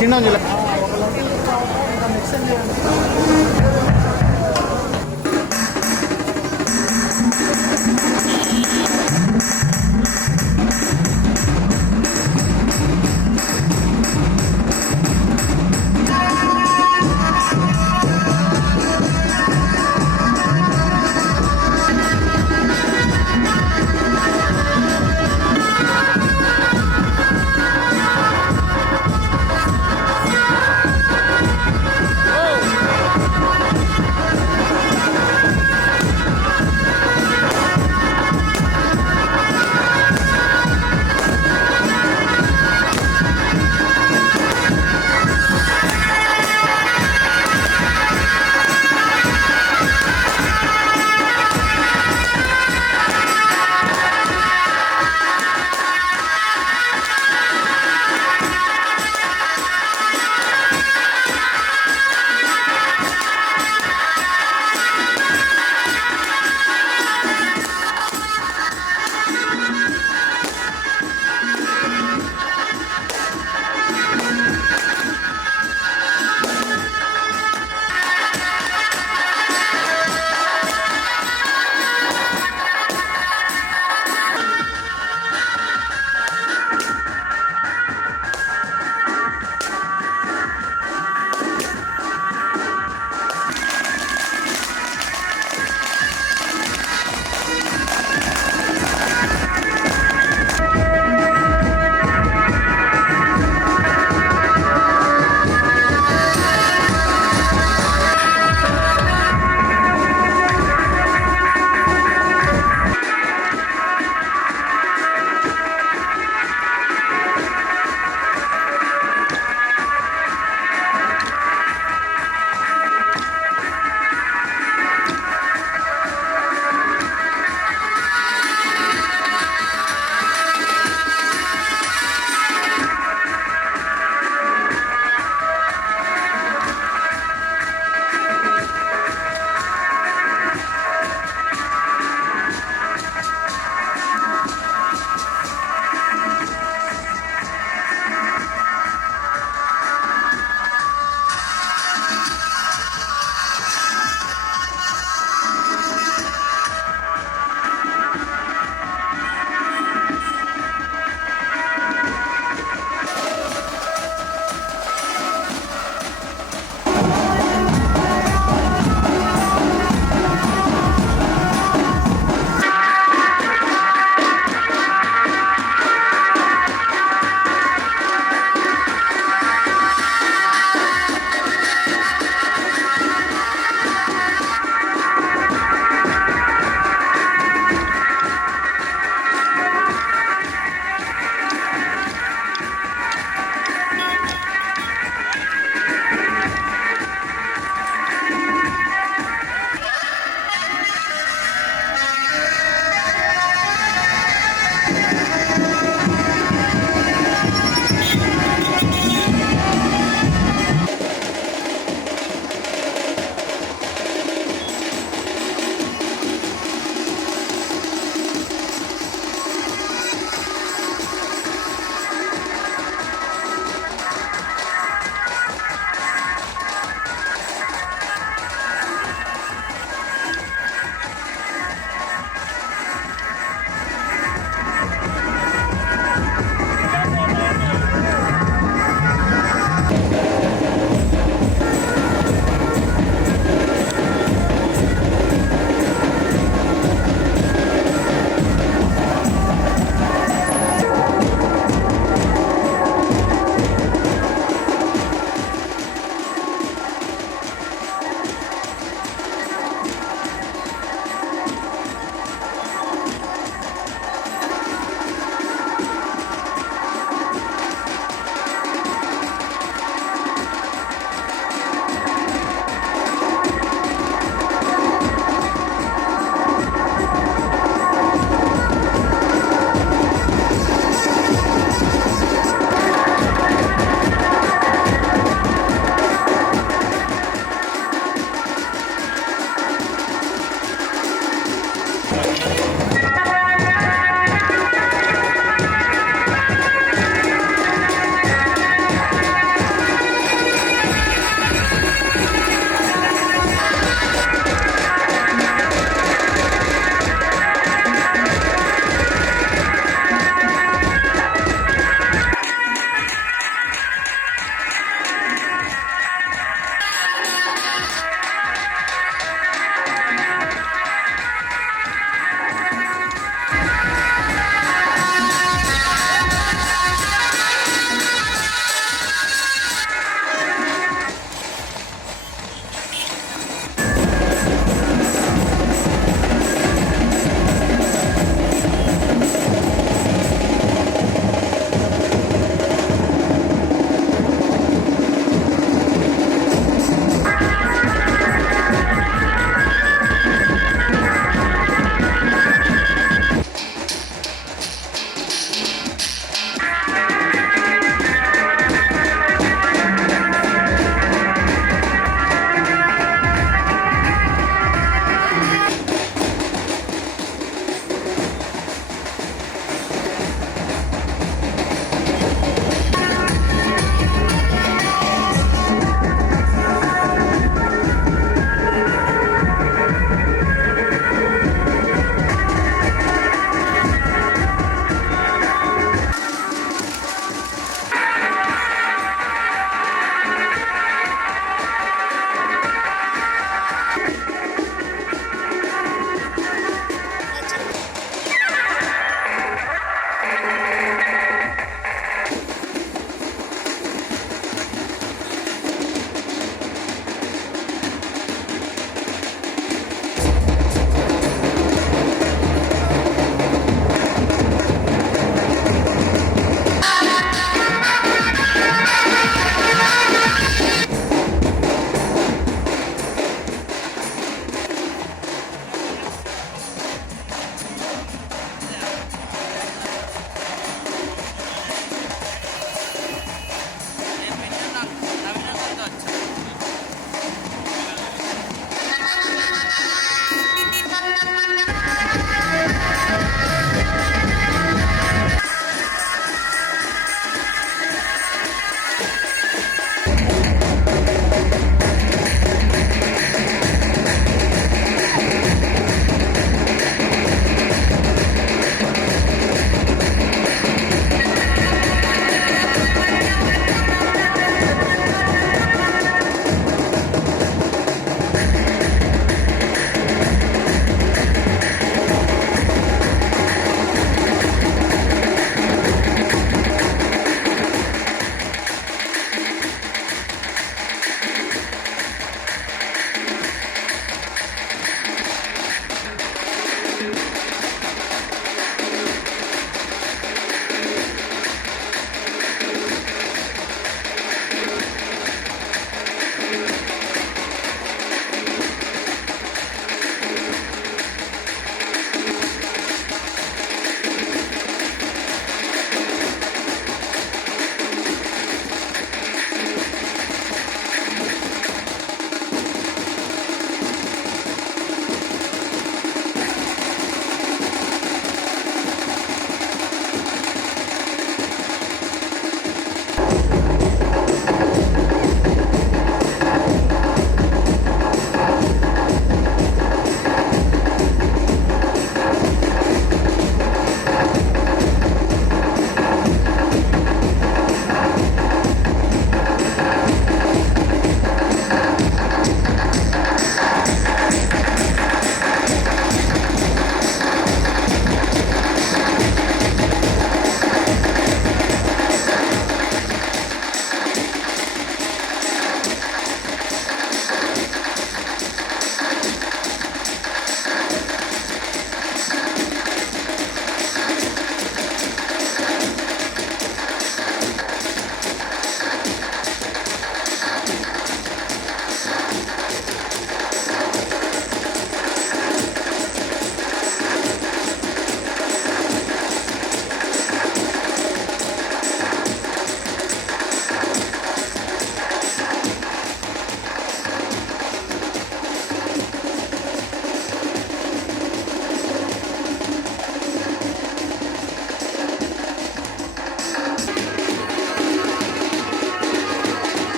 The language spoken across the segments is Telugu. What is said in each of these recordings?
చిన్న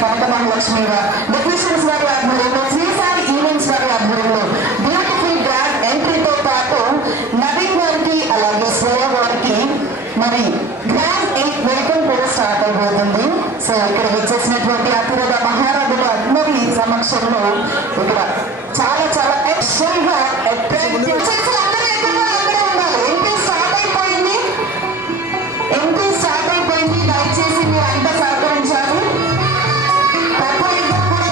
కనక మహాలక్ష్మి డెకరేషన్స్ వారి ఆధ్వర్యంలో శ్రీసాయి ఈవెంట్స్ వారి ఆధ్వర్యంలో బ్యూటిఫుల్ గ్రాండ్ ఎంట్రీతో పాటు నవీన్ గారికి అలాగే శ్రేయ గారికి మరి గ్రాండ్ వెల్కమ్ కూడా స్టార్ట్ అయిపోతుంది. సో ఇక్కడ వచ్చేసినటువంటి అతిరథ మహారాజుల అందరి సమక్షంలో ఇక్కడ చాలా చాలా ఎక్స్ట్రాగా దయచేసి మీరు అంతా సహకరించాలి. ప్రతి ఇద్దరు కూడా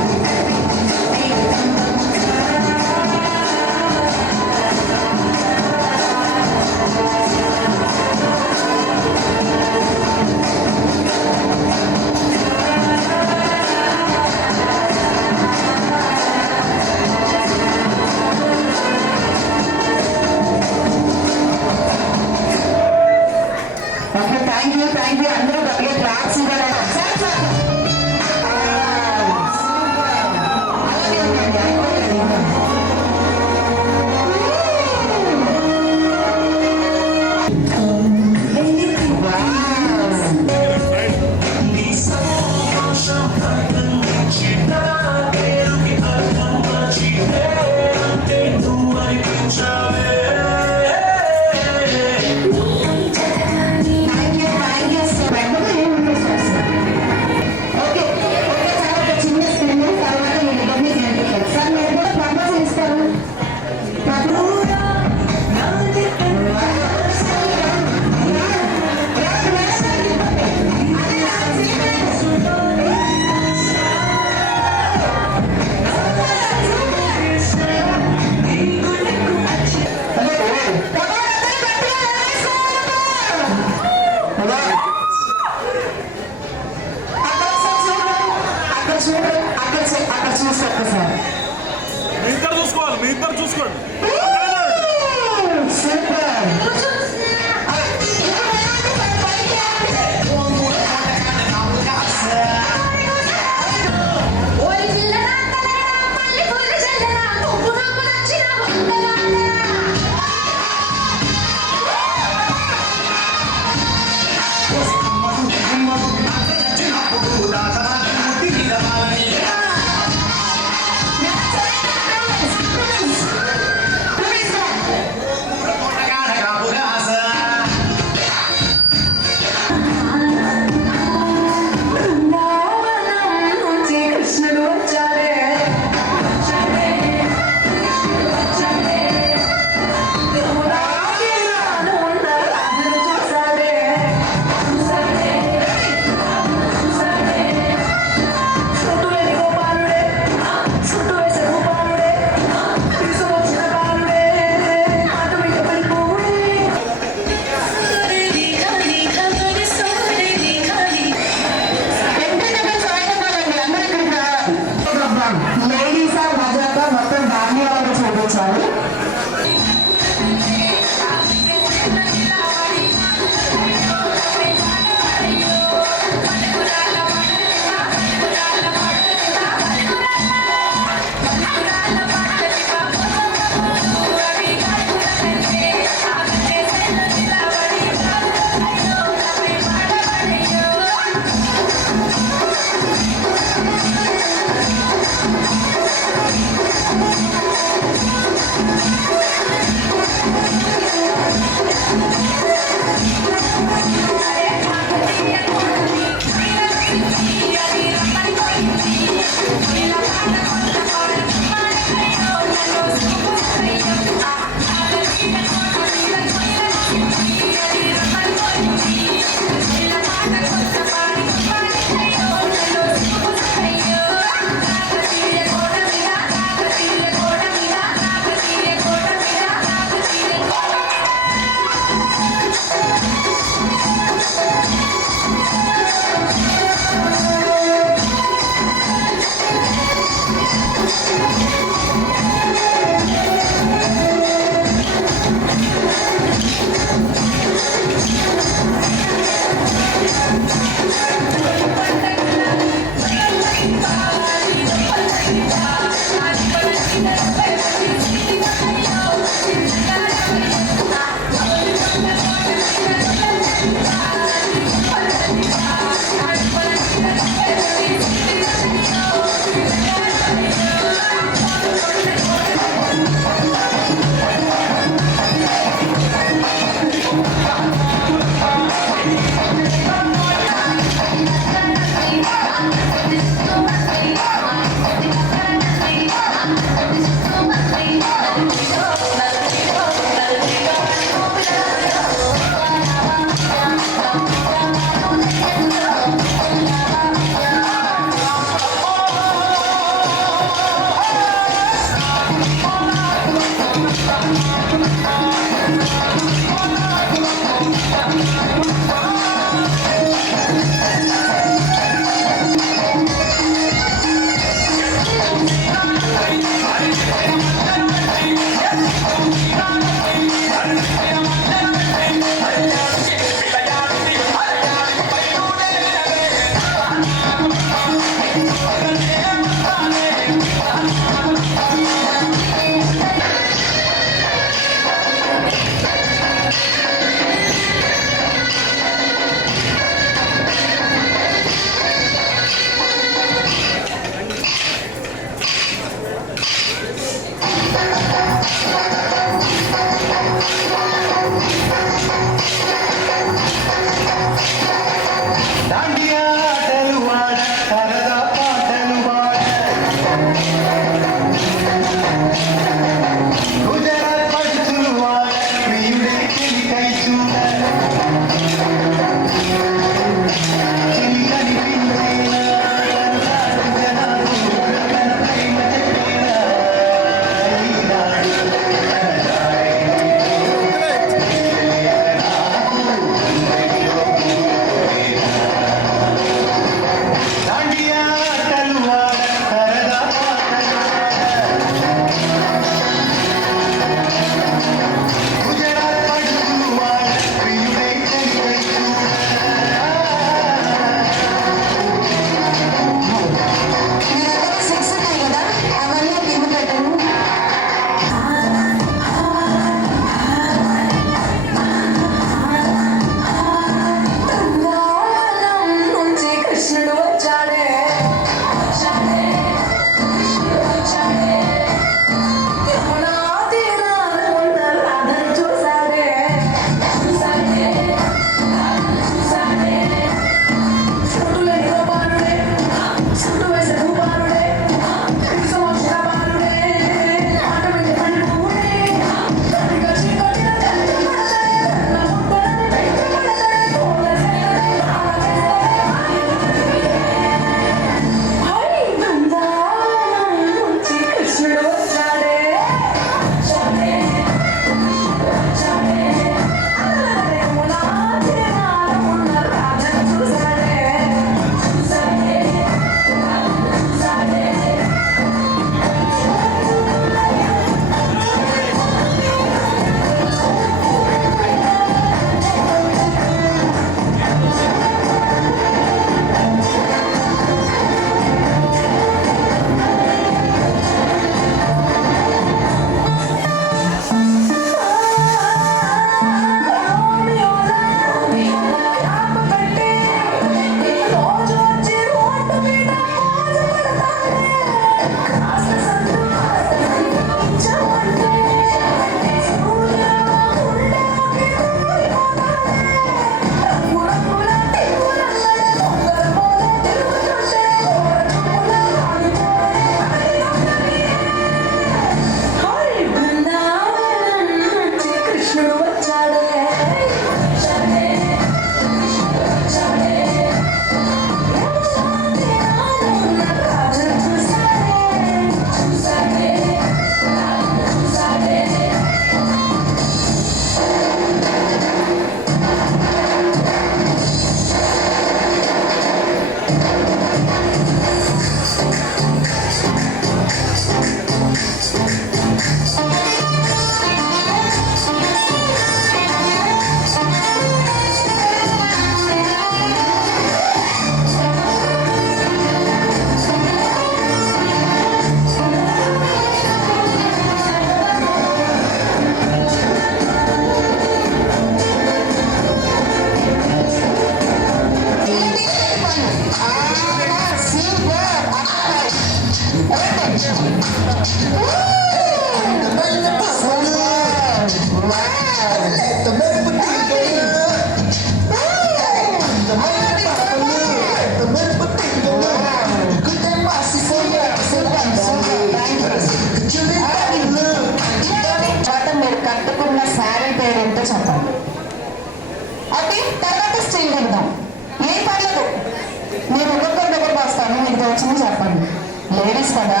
లేడీస్ కదా,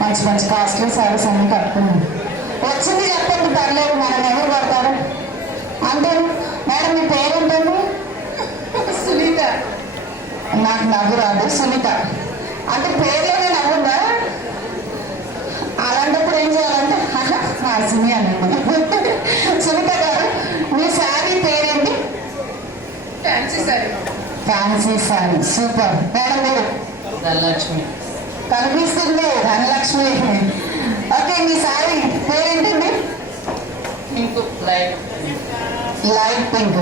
మంచి మంచి కాస్ట్లీ శారీస్ అన్ని కట్టుకున్నాం. వచ్చింది చెప్పండి, పర్లేదు, మనం ఎవరు పడతారు అంటే. మేడం మీ పేరేంటండి? సునీత. నాకు నవ్వు రాదు. సునీత అంటే పేర్లోనే నవ్వుందా? అలాంటప్పుడు ఏం చేయాలంటే సునీ అనండి. సునీత గారు, మీ శారీ పేరేంటి? Fancy sorry. Fancy sari, super. Madam మీరు? ధనలక్ష్మి. కనిపిస్తుంది ధనలక్ష్మి. ఓకే, మీ శారీ పేరేంటండి? Pink light. Light pink.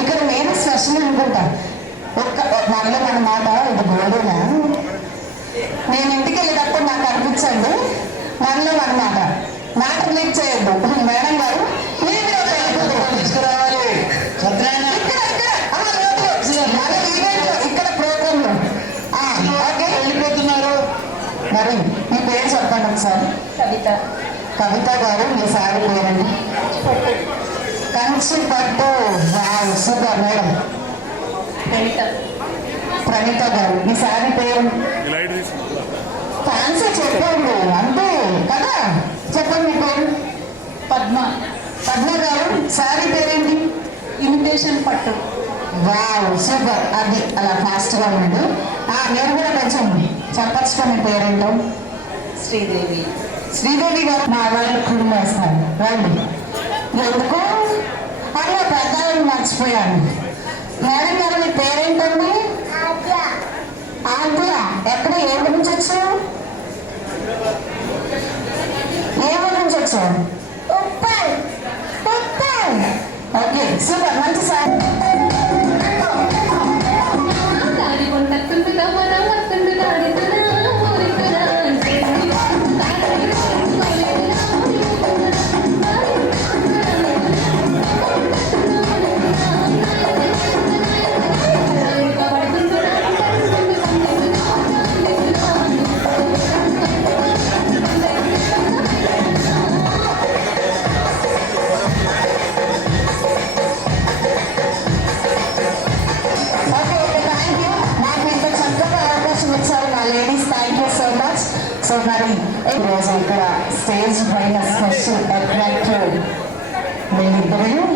ఇక్కడ నేను స్పెషల్ అనుకుంటా. మనలో మన మాట ఇది గోల్డేనా? నేను ఇంటికి వెళ్ళేటప్పుడు నాకు అనిపించండి, మనలో మన మాట మ్యాటర్ లీక్ చేయొద్దు. మేడం గారు మీరు తీసుకురావాలి. ఇక్కడ ప్రోగ్రామ్ లో ఓకే వెళ్ళిపోతున్నారు. మరి మీ పేరు చెప్పండి ఒకసారి. కవిత. కవిత గారు, మీ సారీ పేరండి? కంచి పట్టు. సూపర్. మేడం? ప్రణీత. ప్రణీత గారు, మీ సారీ పేరు? ఫ్యాన్సీ చెప్పండి అంతే కదా, చెప్పండి మీ పేరు. పద్మ. పద్మ గారు, సారీ పేరేంటి? ఇమిటేషన్ పట్టు. Wow, super. అది అలా ఫాస్ట్గా ఉండండి. నేను కూడా కొంచెం చెప్పచ్చు మీ పేరేంటో. శ్రీదేవి. శ్రీదేవి గారు, మా వాళ్ళకి కుటుంబం వేస్తాను రండి. ఎందుకు అలా పెద్దవాళ్ళు మర్చిపోయాను. మేడం గారు, మీ పేరేంటండి? ఆద్య. ఎక్కడ, ఏ ఊరు నుంచి వచ్చావు? ఏ ఊరు నుంచి వచ్చావు? ఉప్పల్. ఓకే, సూపర్, మంచి సార్. సో మరి ఈరోజు ఇక్కడ స్టేజ్ పైన స్పెషల్ అట్రాక్టివ్ వీళ్ళిద్దరు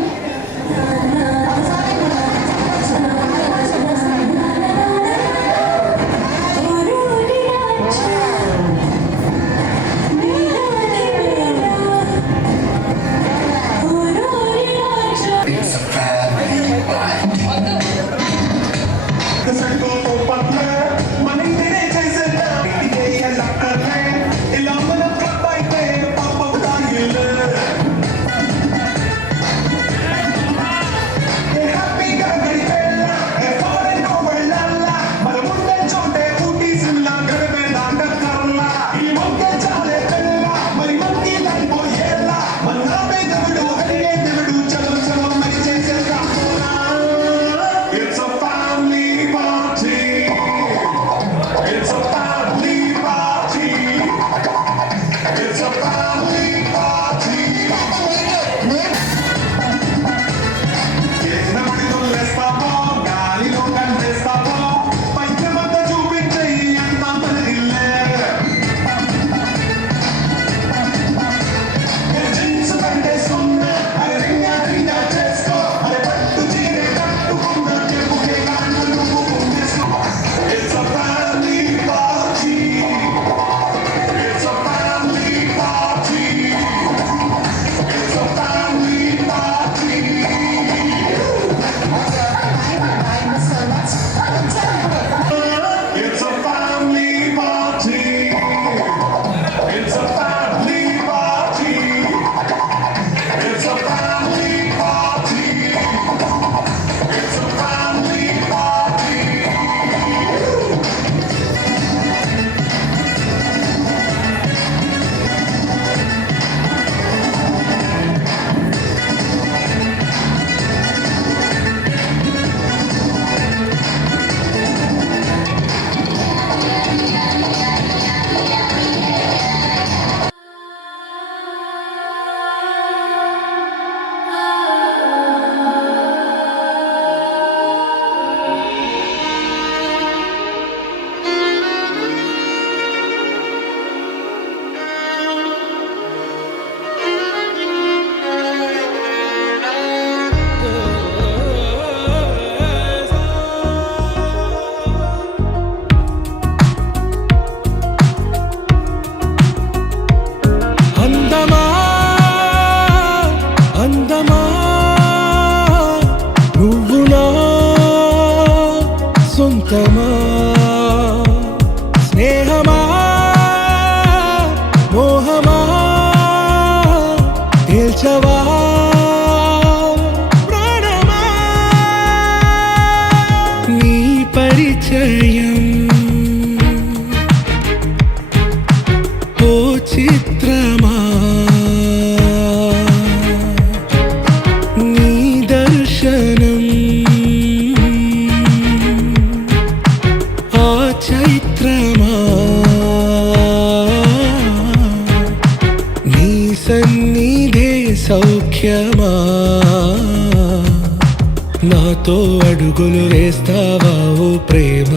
నాతో అడుగులు వేస్తావా ఓ ప్రేమ,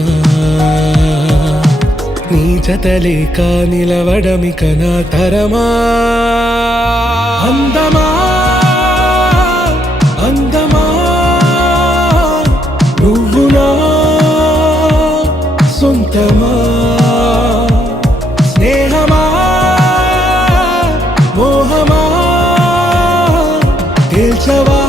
నీ జత లేక నిలవడమిక నా తరమా. అందమా అందమా నువ్వు నా సొంతమా, స్నేహమా మోహమా తేల్చవా.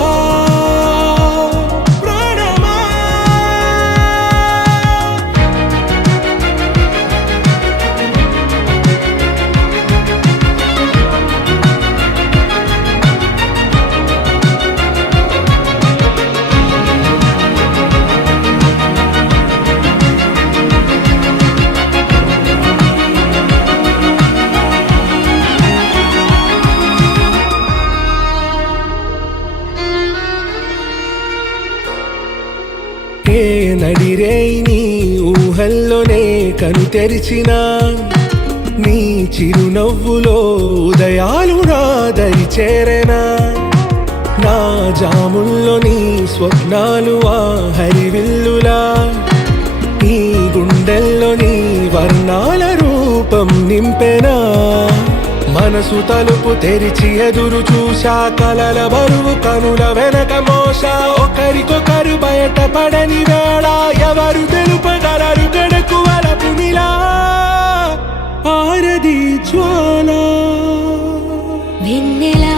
ఏ నడిరే నీ ఊహల్లోనే కను తెరిచిన, నీ చిరునవ్వులో ఉదయాలు నా దరి చేరెనా. నా జాముల్లో నీ స్వప్నాలు ఆ హరివిల్లులా, ఈ గుండెల్లో నీ వర్ణాల రూపం నింపెనా. మనసు తలుపు తెరిచి ఎదురు చూశా, కలల బరువు కనుల వెనక మోసా. ఒకరికొకరు బయట పడని వేళ ఎవరు తెలుపగలరు గడకు వలపు నిలా. ఆరది జ్వాల వెన్నెలా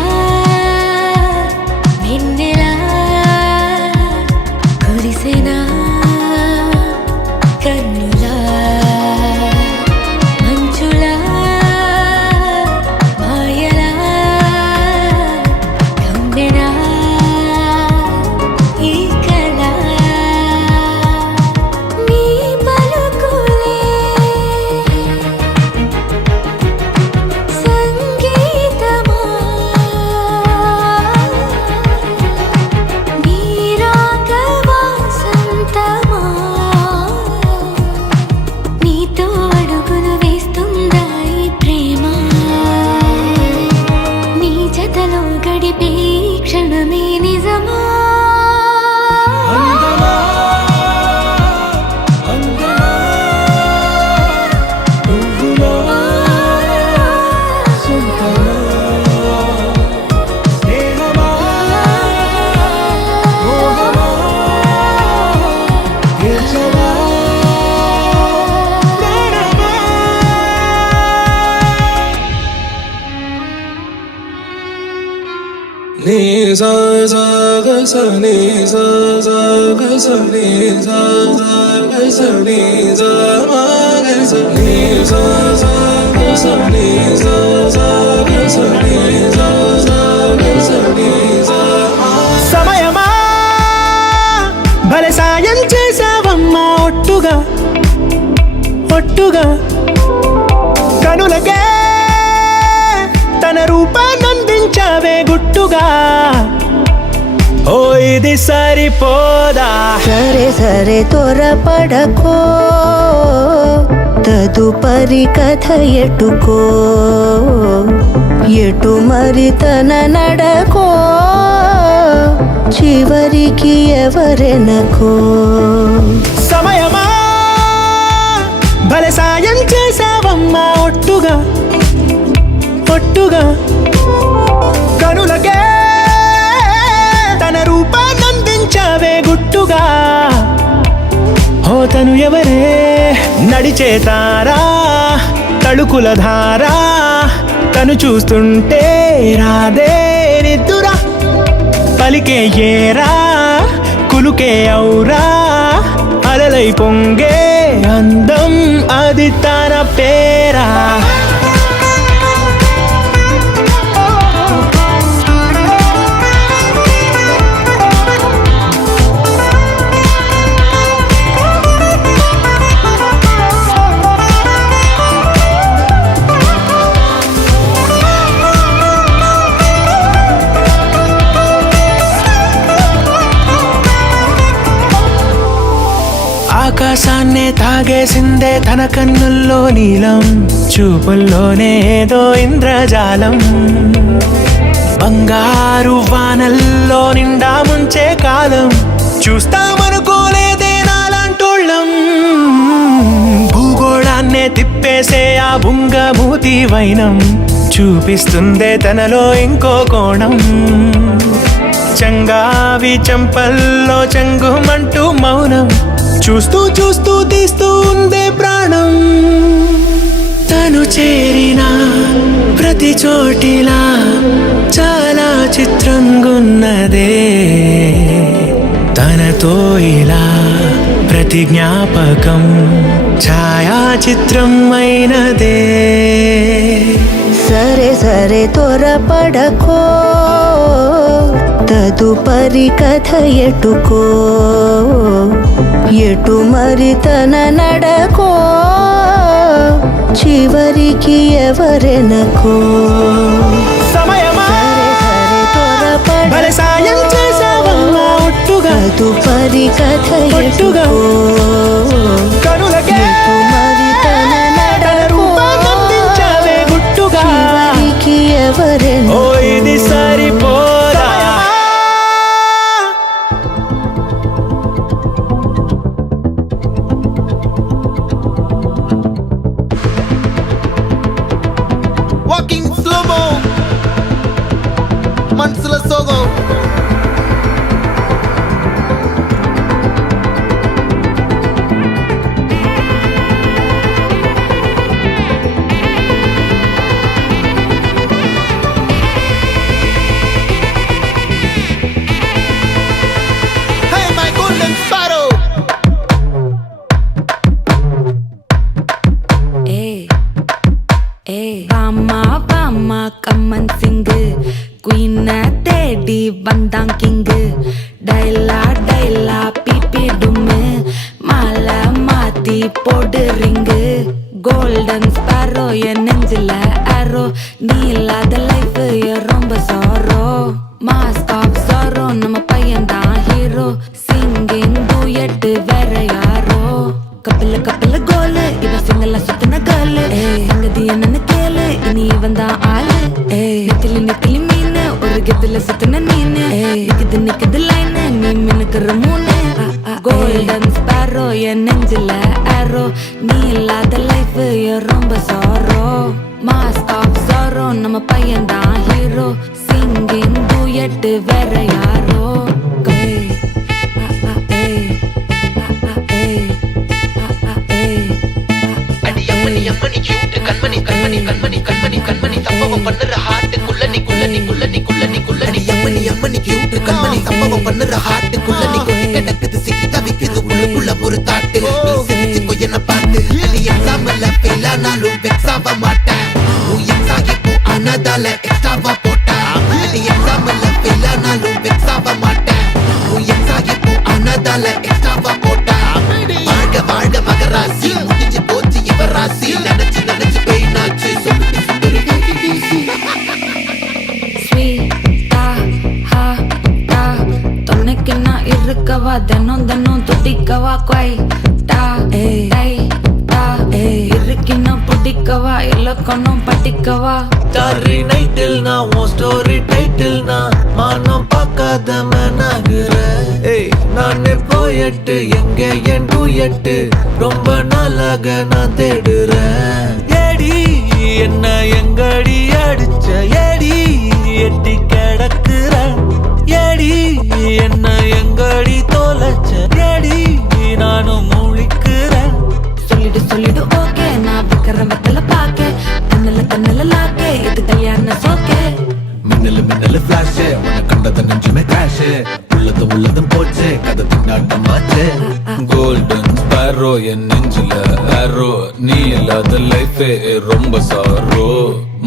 వెన్నెలా కురిసెనా కన్నులా, మంచులా మాయలా కమ్మెనా ఈ కళ. నీ పలుకులే సంగీతమా, నీ రాగవా సంతమా. నీతో అడుగులు వేస్తుందా ఈ ప్రేమ, నీ జతలో గడిపే క్షణమే నిజమా. అందమా అందమా నువ్వు నా సొంతమా, స్నేహమా మోహమా తేల్చవా. ప్రాణమా నీ సా సా గ స నీ సా సా గ స నీ సా సా గ స నీ సా మా గ స నీ సా సా గ స నీ సా సా గ స నీ సా సా గ స నీ సా మా. సమయమా భలే సాయం చేసావమ్మా ఒట్టుగా ఒట్టుగా, కనులకే తన రూపాన్నందించావే గుట్టుగా. ఓ ఇది సరిపోదా, సరే సరే త్వరపడకో, తదుపరి కథ ఎటుకో, ఎటు మరి తన నడకో, చివరికి ఎవరెనకో. సమయమా భలే సాయం చేసావమ్మా ఒట్టుగా ఒట్టుగా, కనులకే తన రూపాన్నందించావే గుట్టుగా. ఓ తను ఎవరే నడిచే తారా, తళుకుల ధారా, తను చూస్తుంటే రాదే నిద్దురా. పలికే ఏరా కులుకే ఔరా, అలలై పొంగే అందం అది తన పేరా. ఆకాశాన్నే తాగేసిందే తన కన్నుల్లో నీలం, చూపుల్లోనే ఏదో ఇంద్రజాలం. బంగారు వానల్లో నిండా ముంచే కాలం, చూస్తామనుకోలేదే నాలాంటోళ్ళం భూగోళాన్నే తిప్పేసే ఆ బుంగమూతి వైనం చూపిస్తుందే తనలో ఇంకో కోణం చంగావి చంపల్లో చంగుమంటూ మౌనం చూస్తూ చూస్తూ తీస్తూ ఉందే ప్రాణం తను చేరిన ప్రతి చోటిలా చాలా చిత్రంగున్నదే తనతో ఇలా ప్రతి జ్ఞాపకం ఛాయాచిత్రం అయినదే సరే సరే త్వరపడకో తదుపరి కథ ఎటుకో ఎటు మరి తన నడకో చివరికి ఎవరెనకో సమయమా భలే సాయం చేసావమ్మా ఒట్టుగా తదుపరి కథ ఒట్టుగా ఎటుకో కనులకే ఎటు మరి తన తన నడకో రూపాన్నందించావే గుట్టుగా చివరికి ఓ ఎవరెనకో ఇది సరిపోదా Walking slow-mo మనసుల సోగో Hey my golden sparrow வாமா கம்மன் சிங்கு குயின தேடி வந்தான் கிங்கு டைலா டைலா பிபி டும்மு மாலை மாத்தி போடு ரிங்கு கோல்டன் ஸ்பாரோ என் நெஞ்சில ஆரோ நீ இல்லாத லைஃப் ரொம்ப சாரோ மாஸ்க் ஆஃப் சாரோ நம்ம பையன் தான் ஹீரோ சிங்கிங் டூயட் வேற யாரோ கப்பல கோலு இவ சிங்கல சுத்தின கேளு சங்கதி என்னன்னு கேளு இனி இவன் தான் ஆளு நெத்திலி மீனு ஒரு கெத்துல சுத்தின நீனு நிக்குது லைனு நீ மினுக்குற மூணு கோல்டன் ஸ்பாரோ என் நெஞ்சில ஆரோ நீ இல்லாத லைஃப் ரொம்ப சாரோ மாஸ்க் ஆஃப் சாரோ நம்ம பையன் தான் ஹீரோ சிங்கிங் டூயட் வேற யாரோ அம்மணி கியூட் கண்மணி கண்மணி கண்மணி கண்மணி கண்மணி சம்பவம் பண்ணுற ஹார்ட் குள்ளனி குள்ளனி குள்ளனி குள்ளனி குள்ளனி அம்மணி கியூட் கண்மணி சம்பவம் பண்ணுற ஹார்ட் குள்ளனி கொட்டி கிடக்குது சிக்கி தவிக்குது உள்ளுக்குள்ள ஒரு தாட்டு நீ சிரிச்சுக்கோ என்ன பார்த்து நீ எக்ஸாம்ல ஃபெயில் ஆனாலும் வெக்ஸ் ஆக மாட்டேன் உன் எக்ஸ் ஆகி போ ஆனதால எக்ஸ்ட்ராவா போட்டா நீ எக்ஸாம்ல ஃபெயில் ஆனாலும் வெக்ஸ் ஆக மாட்டேன் உன் எக்ஸ் ஆகி போ ஆனதால எக்ஸ்ட்ராவா போட்டா வாழ்க வாழ்க மகராசி முடிஞ்சு போச்சு இவ ராசி நினைச்சு நினைச்சு பெயினாச்சு சொல்லுடி சுந்தரி ஸ்வீட்டா ஹா டா தொன்னைக்கு நான் இருக்கவா தினம் தினம் துடிக்கவா குவைட்டா டை டா இருக்கின்னா பிடிக்கவா இலக்கணம் படிக்கவா ஸ்டாரி நைட்டில் நான் உன் ஸ்டோரி டைட்டில் நான் மானம் பார்க்காத மனாகுற நானே போயட்டு எங்க என் டூயட்டு ரொம்ப நாளாக நான் தேடுறேன் ஏடி என்ன எங்கடி அடிச்ச ஏடி எட்டி கிடக்குற ஏடி என்ன எங்கடி தொலைச்ச ஏடி நானும் முழிக்கிறேன் சொல்லிடு ஓகே நான் விக்கிற வெத்தல பாக்க கண்ணுல லாக்கே இது கல்யாண சோக்கே மின்னலு ஃபிளாஷ் உன்னை கண்டத நெஞ்சுமே கிராஷ் உள்ளதும் போச்சு கதை திண்டாட்டமாச்சு கோல்டன் ஸ்பாரோ என் நெஞ்சில ஆரோ நீ இல்லாத லைஃபே ரொம்ப சாரோ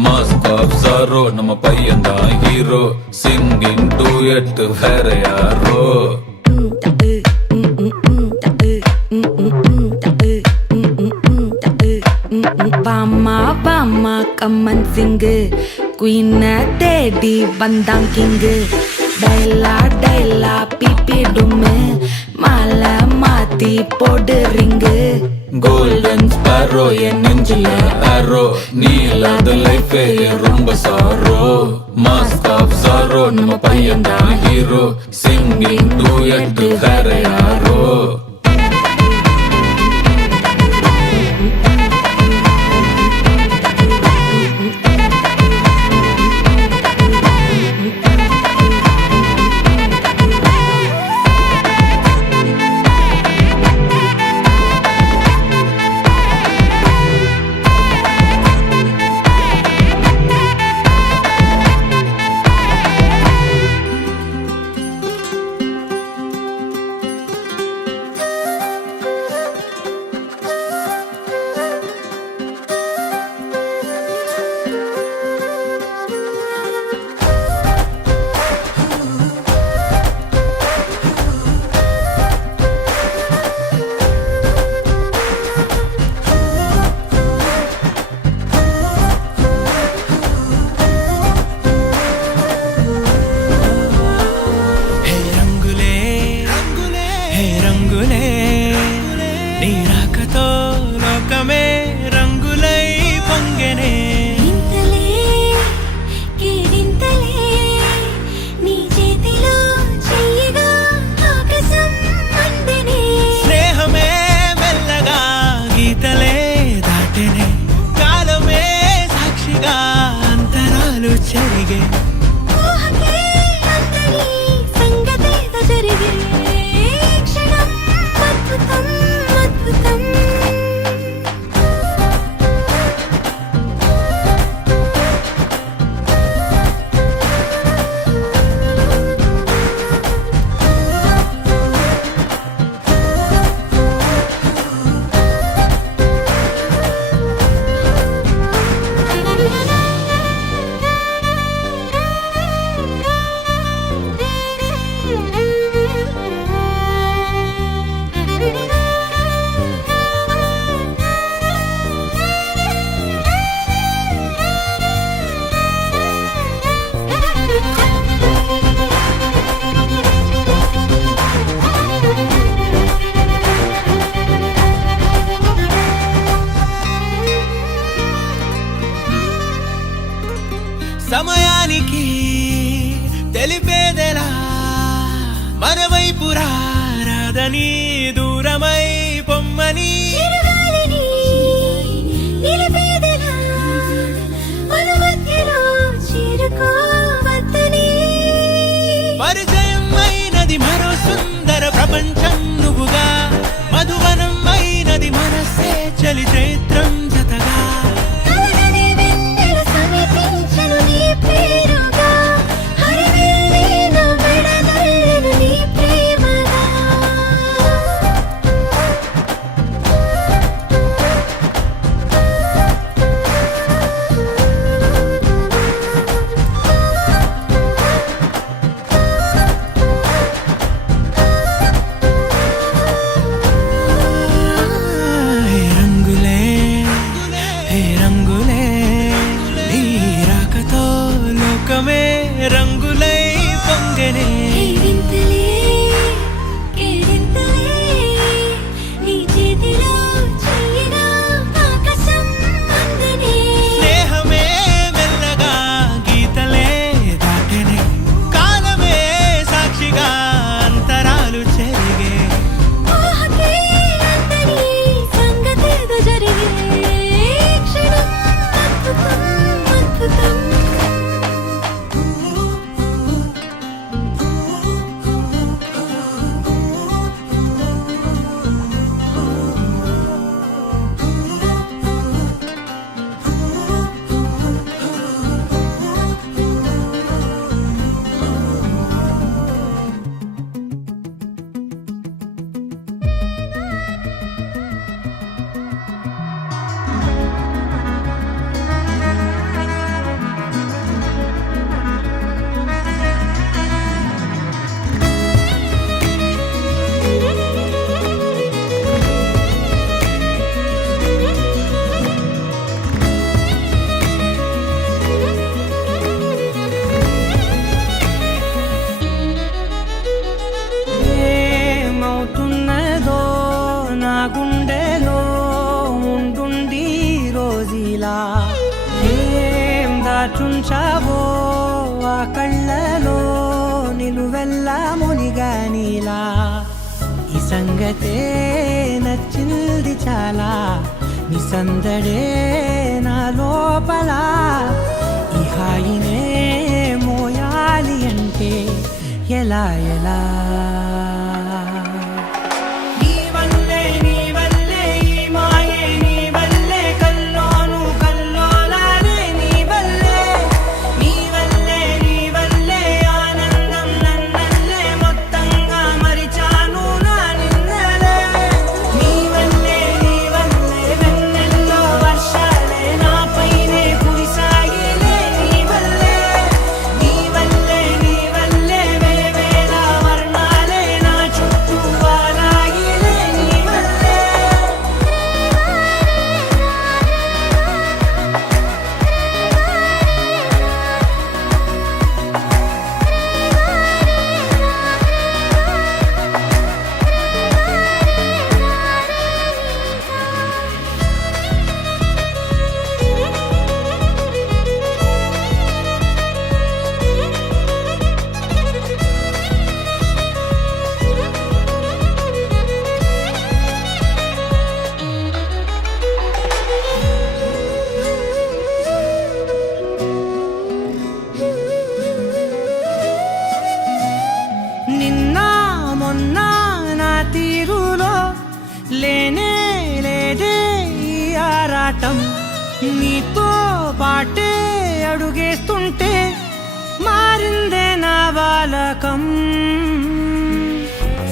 மாஸ்க் ஆஃப் சாரோ நம்ம பையன் தான் ஹீரோ சிங்கிங் டூயட் வேற யாரோ வாமா கம்மன் சிங்கு குயின தேடி வந்தான் கிங்கு டைலா பிபி டும்மு மாலை மாத்தி போடு ரிங்கு கோல்டன் ஸ்பாரோ என் நெஞ்சில ஆரோ நீ இல்லாத லைஃபே ரொம்ப சாரோ மாஸ்க் ஆஃப் சாரோ நம்ம பையன் தான் ஹீரோ சிங்கிங் டூயட் வேற யாரோ హే రంగులే హే రంగులే నీ రాకతో లోకమే రంగులై పొంగెనే ఇంతలే కేరింతలే నీ చేతిలో చెయ్యగా ఆకాశం అందనే స్నేహమే మెల్లగా గీతలే దాటెనే కాలమే సాక్షిగా అంతరాలు చెరిగే ఊహకే అంతని సంగతేదో జరిగే ఈ క్షణం అద్భుతం అద్భుతం సమయానికి తెలిపేదెలా మన వైపు రాదని దూరమై పొమ్మని చిరుగాలిని నిలిపేదెలా మన మధ్యలో చేరుకోవద్దని పరిచయం అయినది మరో సుందర ప్రపంచం నువ్వుగా మధువనం అయినది మనసే చలి చైత్రం జతగా కలగని వెన్నెల సమీపించెను నీ పేరుగా హరివెల్లి నా మెడనల్లెను నీ ప్రేమగా సంగతే నచ్చింది చాలా నీ సందడే నా లోపల ఈ హాయినే మోయాలి అంటే ఎలా ఎలా లేనే లేదే ఈ ఆరాటం నీతో పాటే అడుగేస్తుంటే మారిందే నా బాలకం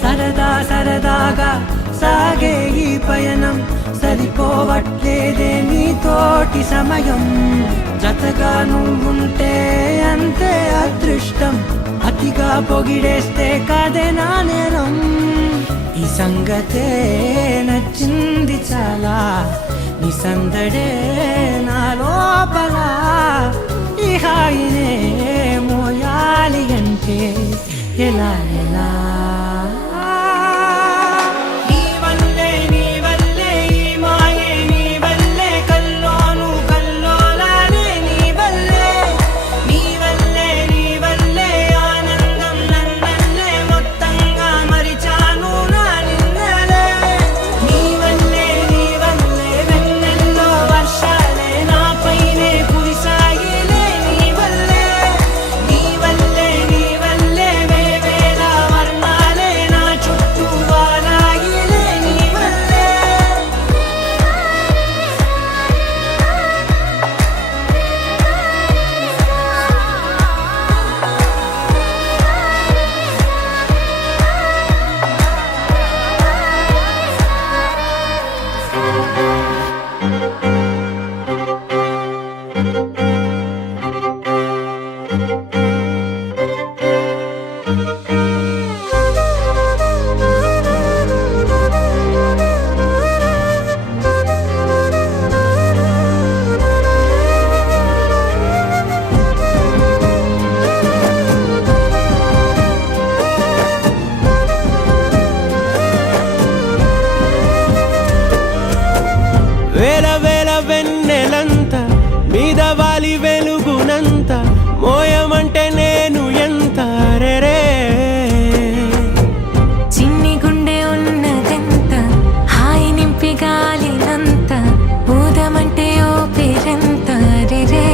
సరదా సరదాగా సాగే ఈ పయనం సరిపోవట్లేదే నీతోటి సమయం జతగా నువ్వుంటే అంతే అదృష్టం అతిగా పొగిడేస్తే కదే నా నేరం ఈ సంగతే నచ్చింది చాలా నీ సందడే నా లోపల ఈ హాయినే మోయాలి అంటే ఎలా ఎలా వేల వేల వెన్నెలంత మీద వాలి వెలుగునంత మోయమంటే నేను ఎంత రే చిన్ని గుండె ఉన్నదెంత హాయి నింపి గాలినంత ఊదమంటే ఓ పేరెంత రే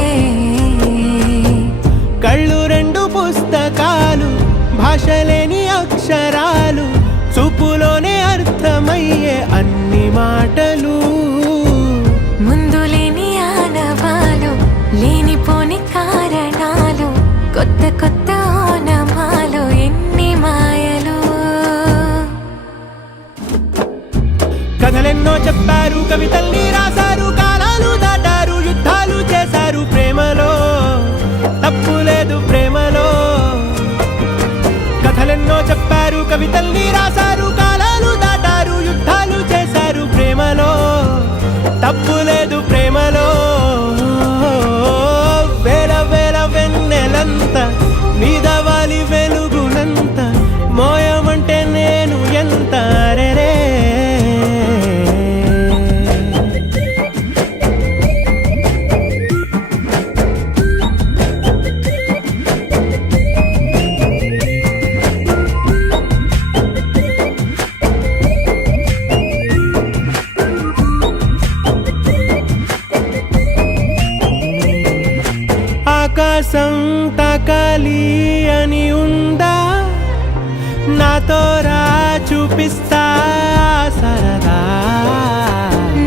కళ్ళు రెండు పుస్తకాలు భాష లేని అక్షరాలు చూపులోనే అర్థమయ్యే అన్ని మాటలు ముందు లేని ఆనవాలు లేనిపోని కారణాలు కొత్త కొత్త ఓనమాలు ఎన్ని మాయలు కథలెన్నో చెప్పారు కవితల్ని రాశారు కాలాలు దాటారు యుద్ధాలు చేశారు ప్రేమలో తప్పు లేదు ప్రేమలో కథలెన్నో చెప్పారు కవితల్ని రాశారు కాలాలు దాటారు యుద్ధాలు చేశారు ప్రేమలో తప్పు లేదు ప్రేమలో వేల వేల వెన్నెలంత మీద వాలి వెలుగునంత మోయమంటే నేను ఎంత రే ఆకాశం తాకాలి అని ఉందా నాతో రా చూపిస్తా సరదా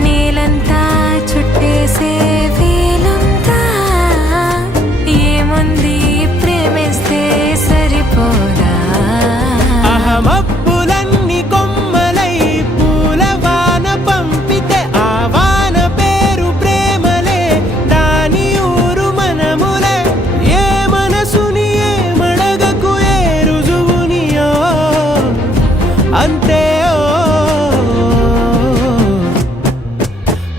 నేలంతా చుట్టేసే వీలుందా ఏముంది ప్రేమిస్తే సరిపోదా అహమప్పులన్నీ కొమ్మలై పూలవాన పంపితే ఆ వాన పేరు ప్రేమలే దాని ఊరు మనములే ఏ మనసుని ఏ మడగకు ఏ రుజువునియో అంతే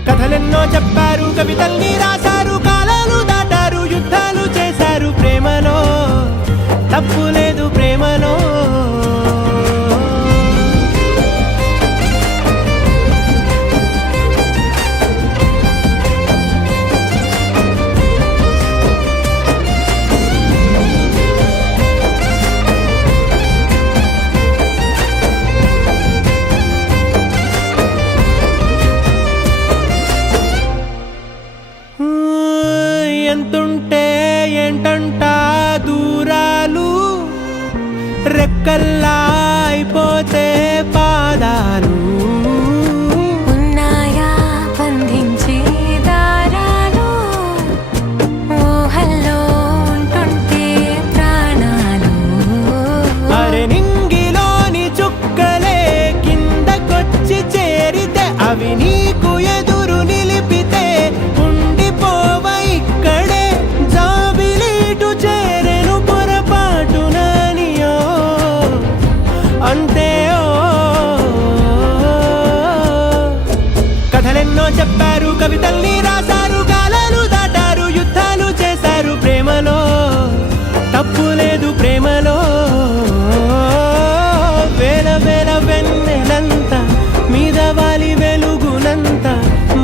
కథలెన్నో చెప్పారు కవితల్ని రాశారు కాలాలు దాటారు యుద్ధాలు చేశారు ప్రేమలో తప్పు లేదు ప్రేమలో ఎంతుంటే ఏంటంట దూరాలు రెక్కల్లా అయిపోతే పాదాలు ఉన్నాయా బంధించే దారాలు ఊహల్లో ఉంటుంటే ప్రాణాలు అరె నింగిలోని చుక్కలే కిందకొచ్చి చేరితే అవి నీకు ఎదురు నిలిపితే ఉండిపోవ ఇక్కడే జాబిలీటు చేరెను పొరపాటుననియో అంతే కథలెన్నో చెప్పారు కవితల్ని రాశారు కాలాలు దాటారు యుద్ధాలు చేశారు ప్రేమలో తప్పు లేదు ప్రేమలో వేల వేల వెన్నెలంత మీద వాలి వెలుగునంత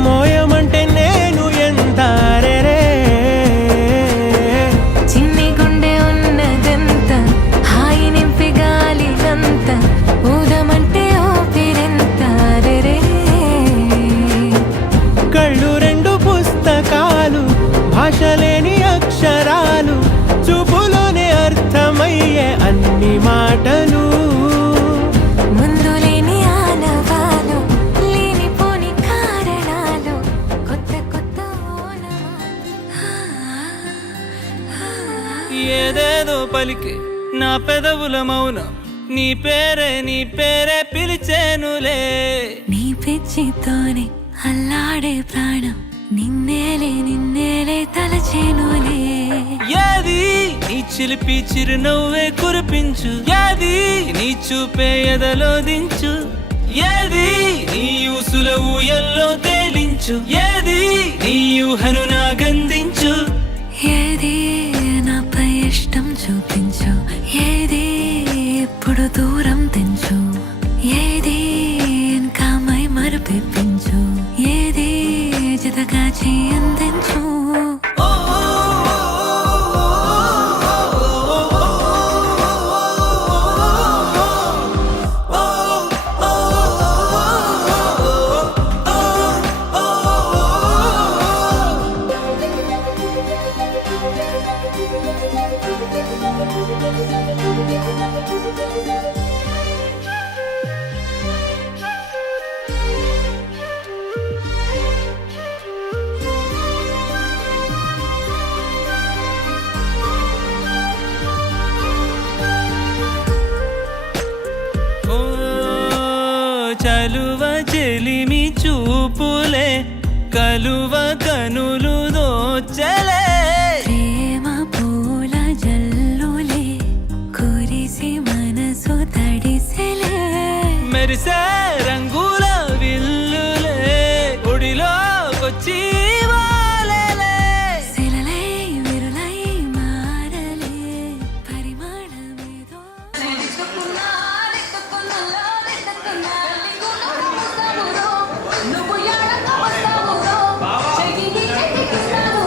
మోయమంటే నేను ఎంత రే చిన్ని గుండె ఉన్నదంత హాయి నింపి గాలినంత ఊదమంటే ఊపిరెంత రే కళ్ళు రెండు పుస్తకాలు భాష లేని అక్షరాలు చూపులోనే అర్థమయ్యే అన్ని మాటలు ముందు లేని ఆనవాలు లేనిపోని కారణాలు కొత్త కొత్త ఏదేదో పలికి నా పెదవుల మౌనం నీ పేరే పిలిచేనులే నీ పిచ్చితోనే అల్లాడే ప్రాణం నిన్నేలే తలచేనులే ఏది నీ చిలిపి చిరునవ్వే కురిపించు ఏది నీ చూపే ఎదలో దించు ఏది నీ ఊసుల ఊయల్లో తేలించు ఏది నీ ఊహను నాగందించు ఏది నాపై ఇష్టం చూపించు ఏది ఇప్పుడు దూరం తెంచు ఏది ఇంకా మై మరుపించు ఏది జతగా చేయందించు చలువ చెలిమి చూపులే కలువ కనులు దోచలే ప్రేమ పూల జల్లులే కురిసి మనసు తడిసెలే మెరిసే రంగుల విల్లులే ఒడిలోకొచ్చి వాలేలే శిలలై విరులై మారలే పరిమాణమేదో నువ్వు ఎడకు వస్తావు చెయ్యి చెయ్యికిస్తాను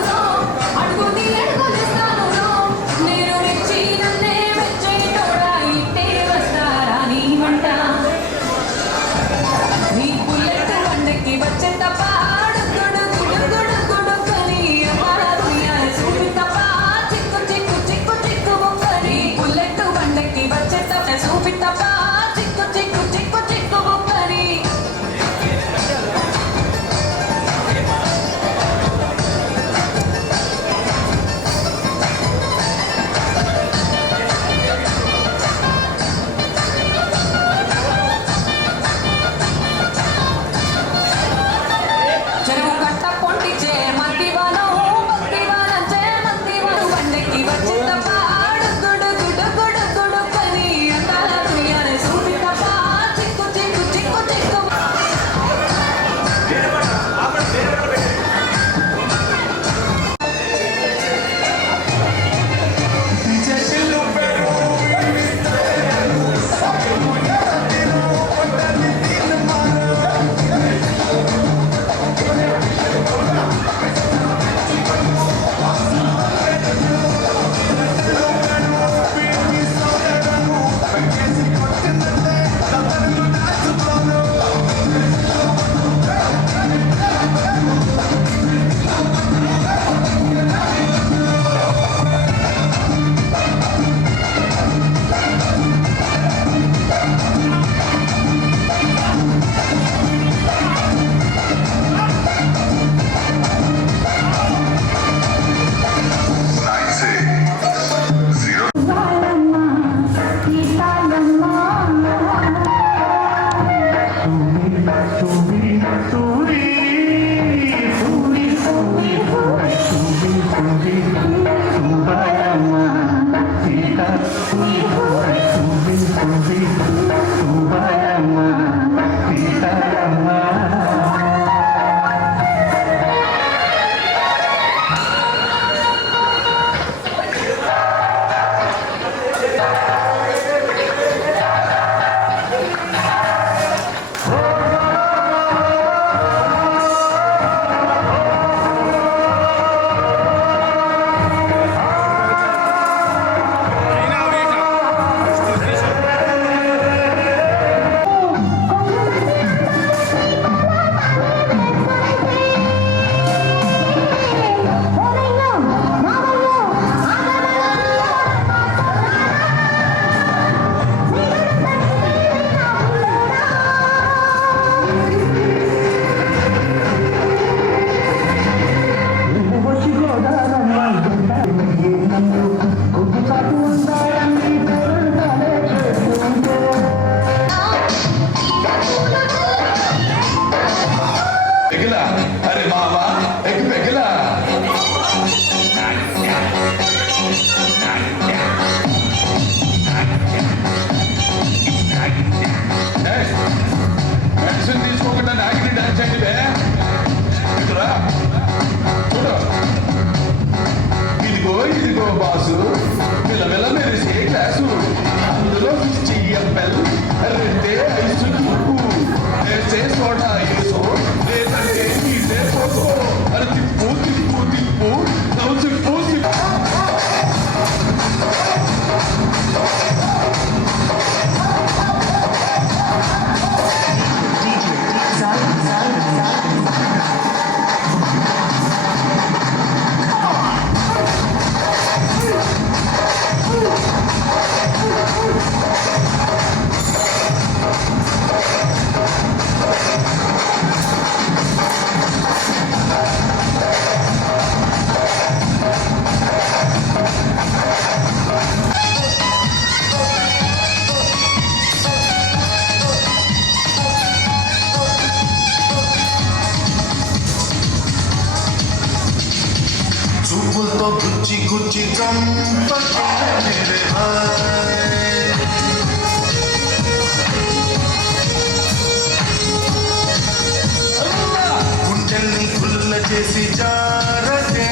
ముసుగుచ్చి చంపకే మేరే హాయ్ గుండెల్ని గుల్ల చేసి జారకే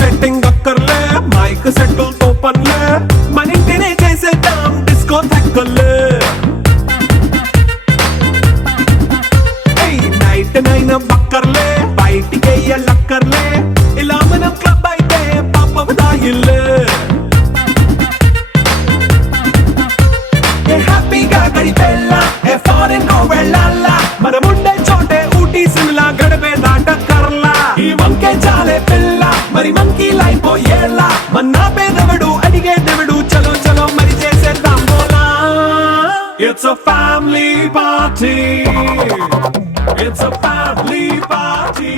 సెట్టింగ్ అక్కర్లే మైక్ సెట్టులతో పనులే మన ఇంటినే చేసేద్దాం డిస్కో తక్కువలే నైట్ నైన్ బక్కర్లే బయటికి వెళ్ళక్కర్లే ఇలా మనం క్లబ్ అయితే పాపం దాయిల్లే హ్యాపీగా గడిపెళ్ళ ఏ ఫారెన్ కో వెళ్ళాలా మనం ఉండే చోటే ఊటీ సిమ్లా గడిపే దాటక్కర్లా ఈ వంకే చాలే పిల్ల మరి మంకీ లైఫ్ ఏళ్ళ మన్నా పేదవడు అడిగేదెవడు చలో చలో మరి చేసేద్దాం బోలా it's a family party it's a family party